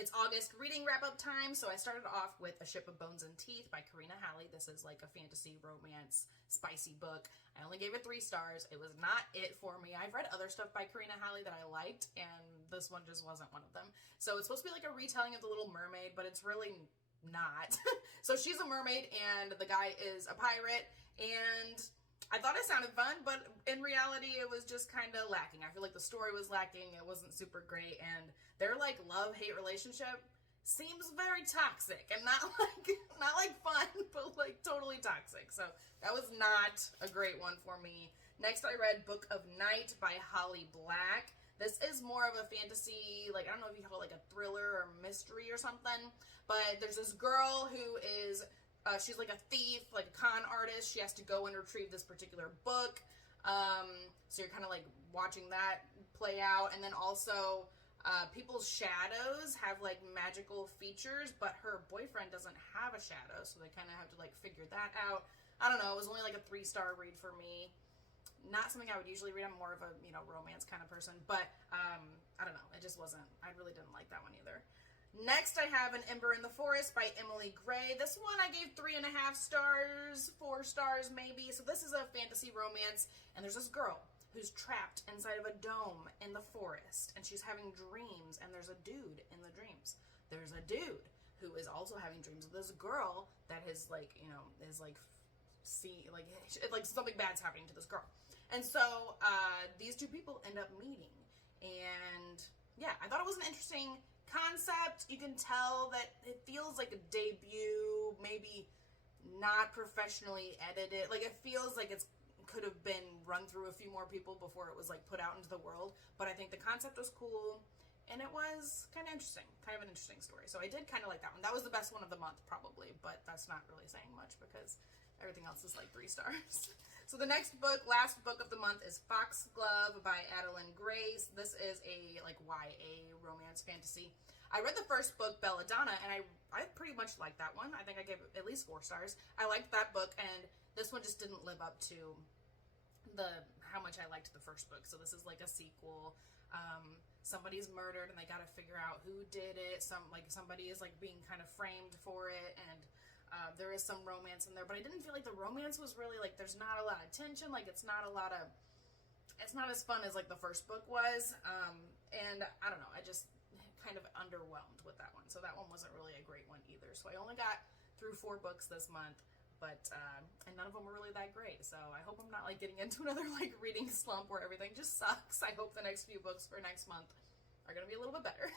It's August reading wrap-up time, so I started off with A Ship of Bones and Teeth by Karina Halle. This is like a fantasy, romance, spicy book. I only gave it 3 stars. It was not it for me. I've read other stuff by Karina Halle that I liked, and this one just wasn't one of them. So it's supposed to be like a retelling of The Little Mermaid, but it's really not. So she's a mermaid, and the guy is a pirate, and I thought it sounded fun, but in reality, it was just kind of lacking. I feel like the story was lacking. It wasn't super great, and their like love-hate relationship seems very toxic and not like fun, but like totally toxic. So that was not a great one for me. Next, I read Book of Night by Holly Black. This is more of a fantasy, like, I don't know if you call it like a thriller or mystery or something, but there's this girl who is she's like a thief, like a con artist. She has to go and retrieve this particular book. So you're kind of like watching that play out. And then also people's shadows have like magical features, but her boyfriend doesn't have a shadow. So they kind of have to like figure that out. I don't know. It was only like a 3-star read for me. Not something I would usually read. I'm more of a, romance kind of person. But I don't know. It just wasn't. I really didn't like that one either. Next, I have An Ember in the Forest by Emily Gray. This one I gave 3.5 stars, 4 stars maybe. So this is a fantasy romance, and there's this girl who's trapped inside of a dome in the forest, and she's having dreams, and there's a dude in the dreams. There's a dude who is also having dreams of this girl that is like, something bad's happening to this girl. And so these two people end up meeting, and yeah, I thought it was an interesting concept. You can tell that it feels like a debut, maybe not professionally edited. Like, it feels like it could have been run through a few more people before it was like put out into the world. But I think the concept was cool, and it was kind of interesting, kind of an interesting story. So I did kind of like that one. That was the best one of the month probably, but that's not really saying much because everything else is like 3 stars. So the next book, last book of the month, is Foxglove by Adalyn Grace. This is a like YA romance fantasy. I read the first book, Belladonna, and I pretty much liked that one. I think I gave it at least 4 stars. I liked that book, and this one just didn't live up to how much I liked the first book. So this is like a sequel. Somebody's murdered, and they got to figure out who did it. Somebody is like being kind of framed for it, and there is some romance in there, but I didn't feel like the romance was really like, there's not a lot of tension. Like, it's not as fun as like the first book was. And I don't know, I just kind of underwhelmed with that one. So that one wasn't really a great one either. So I only got through 4 books this month, but, and none of them were really that great. So I hope I'm not like getting into another like reading slump where everything just sucks. I hope the next few books for next month are going to be a little bit better.